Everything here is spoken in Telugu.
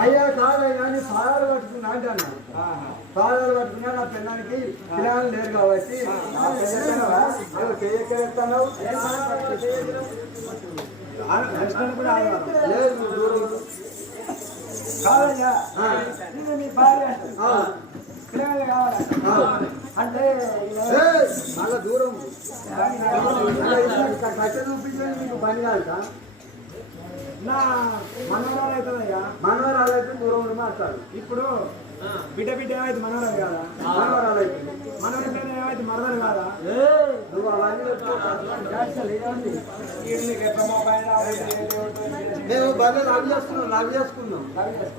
అయ్యా కాదయ్యా కానీ పాదాలు పట్టుకున్నా అంటాను. పాదాలు పట్టుకున్నా నా పిల్లలకి పిల్లలు లేరు కాబట్టి లేదు దూరం కాదయ్యా మీ భార్య పిల్లలు కావాలి అంటే చాలా దూరం కట్ట చూపించండి మీకు పని కాదు. నా మనవరాలు అవుతుందయ్యా. మనవరాలు అయితే దూరం మాట్లాడు. ఇప్పుడు బిడ్డ బిడ్డ ఏమైతే మనవరాలు కాదా? మనవరాలు అయితే మనవరంటే ఏమైతే మరదలు కాదా? నువ్వు అవన్నీ మేము బాగా లవ్ చేసుకున్నాం.